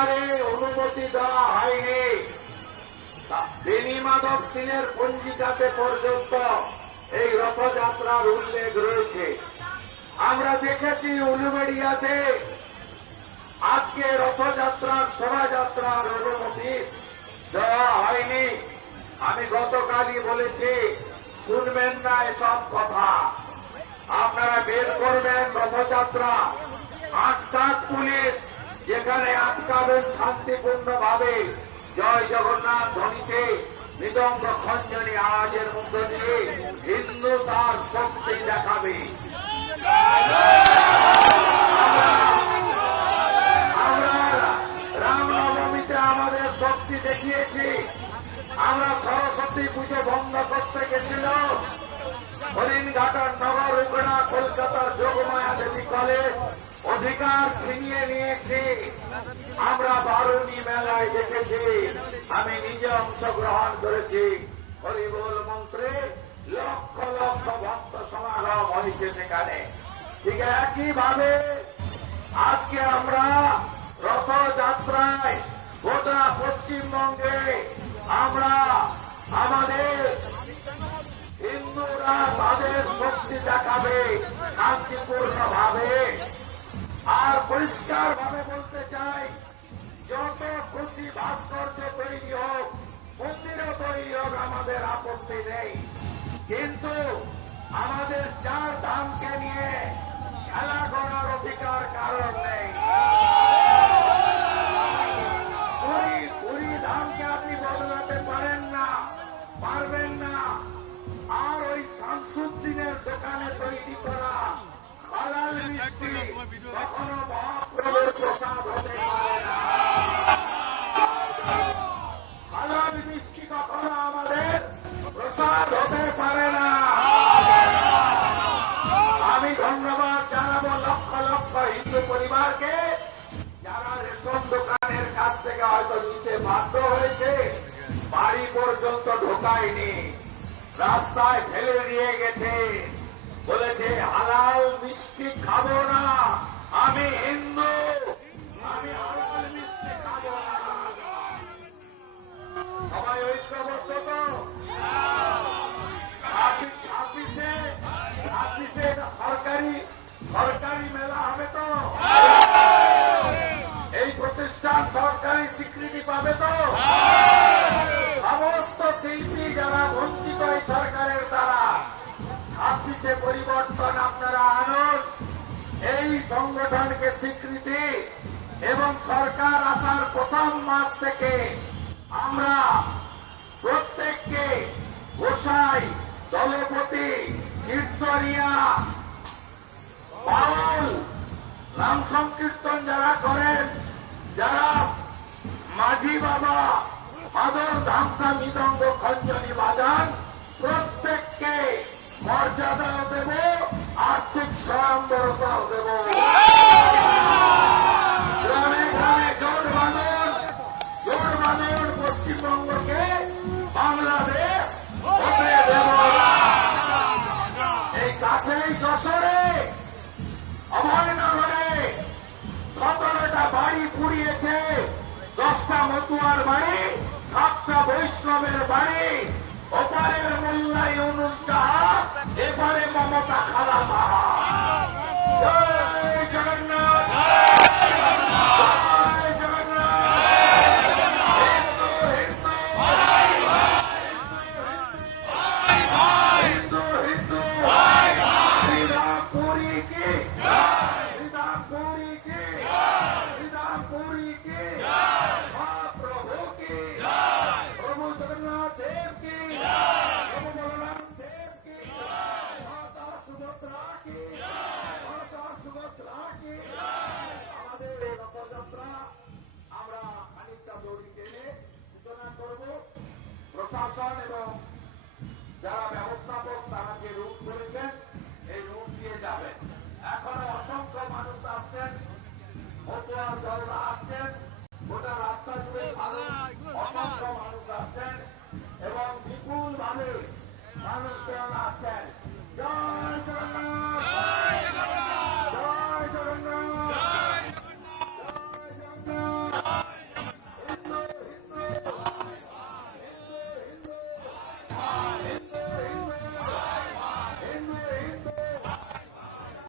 সরকারে অনুমতি দেওয়া হয়নি। বেনি মাধব সিংয়ের পঞ্জিকাতে পর্যন্ত এই রথযাত্রার উল্লেখ রয়েছে। আমরা দেখেছি উলুবেড়িয়াতে আজকে রথযাত্রার শোভাযাত্রার অনুমতি দেওয়া হয়নি। আমি গতকালই বলেছি, শুনবেন না এসব কথা। আপনারা বের করবেন রথযাত্রা, আটকাক পুলিশ, যেখানে আটকাবেন শান্তিপূর্ণভাবে জয় জগন্নাথ ধ্বনিতে মৃদঙ্গ খঞ্জনী আওয়াজের মধ্য দিয়ে হিন্দু তার শক্তি দেখাবে। আমরা রামনবমীতে আমাদের শক্তি দেখিয়েছি। আমরা সরস্বতী পুজো বন্ধ করতে গেছিল, হরিণঘাটার নগর উগড়া কলকাতার যোগমায়া দেবী কলেজ অধিকার ছিনিয়ে নিয়েছি। আমরা বারুণী মেলায় দেখেছি, আমি নিজে অংশগ্রহণ করেছি। হরিবোল মন্ত্রে লক্ষ লক্ষ ভক্ত সমাগম হয়েছে সেখানে। ঠিক একইভাবে আজকে আমরা রথযাত্রায় গোটা পশ্চিমবঙ্গে আমরা আমাদের হিন্দুরা তাদের শক্তি দেখাবে শান্তিপূর্ণভাবে। আর পরিষ্কার ভাবে বলতে চাই, যত খুশি ভাস্কর্য তৈরি হোক, মন্দিরও তৈরি হোক, আমাদের আপত্তি নেই। কিন্তু আমাদের চার ধামকে নিয়ে খেলা করার অধিকার কারণ নেই। পুরী ধামকে আপনি বদলাতে পারেন না, পারবেন না। আর ওই শামসুদ্দিনের দোকানে তৈরি করা হালাল মিষ্টি কখনো মহাপ্রভুর প্রসাদ হতে পারে না। হালাল মিষ্টি কখনো আমাদের প্রসাদ হতে পারে না। আমি ধন্যবাদ জানাবো লক্ষ লক্ষ হিন্দু পরিবারকে, যারা রেশন দোকানের কাছ থেকে হয়তো নিতে বাধ্য হয়েছে, বাড়ি পর্যন্ত ঢোকায়নি, রাস্তায় ফেলে দিয়ে গেছে, বলেছে হালাল মিষ্টি খাবো না, আমি হিন্দু, আমি হালাল মিষ্টি খাবো না। সবাই ঐক্যবদ্ধ তো? ছাব্বিশে এটা সরকারি মেলা হবে তো? এই প্রতিষ্ঠান সরকারি স্বীকৃতি পাবে তো? সমস্ত শিল্পী যারা বঞ্চিত এই সরকারের দ্বারা, 26-এ পরিবর্তন আপনারা আনুন, এই সংগঠনকে স্বীকৃতি। এবং সরকার আসার প্রথম মাস থেকে আমরা প্রত্যেককে গোসাই, দলপতি, কীর্তনিয়া, বাউল, নাম সংকীর্তন যারা করেন, যারা মাঝি বাবা, মাদর ধামসা মৃদঙ্গ খঞ্জনী বাজান, প্রত্যেককে মর্যাদাও দেব, আর্থিক স্বয়ম্বরতাও দেব। গ্রামে গ্রামে জোট বাঁধন, পশ্চিমবঙ্গকে বাংলাদেশ হতে দেব। এই কাছেই যশোরে অভয়নগরে 17টা বাড়ি পুড়িয়েছে, 10টা মতুয়ার বাড়ি, 7টা বৈষ্ণবের বাড়ি। ওপারের মোল্লাই অনুষ্ঠান, এপারে মমতা খালা মাহা। জয় জগন্নাথ, জয় জগন্নাথ। হিন্দু হিন্দু শ্রীরামপুরী কি, শ্রীরামপুরী কি, শ্রীরামপুরী কি, মহাপ্রভু কি, প্রভু জগন্নাথ দেব কি, প্রভু বলরাম দেব কি, মাতা সুভদ্রা কি, মাতা সুভদ্রা কি। আমাদের এই রথযাত্রা আমরা খানিকটা দড়ি টেনে সূচনা করব। প্রশাসন এবং যারা ব্যবস্থাপক তারা যে রুট করেছেন, এই রুট দিয়ে যাবেন। এখনো অসংখ্য মানুষ আসছেন, মতুয়ার দলরা আসছেন, গোটা রাস্তা জুড়ে অসংখ্য মানুষ আসছেন এবং বিপুল ভাবে মানুষজন আসছেন। জয় জগন্নাথ।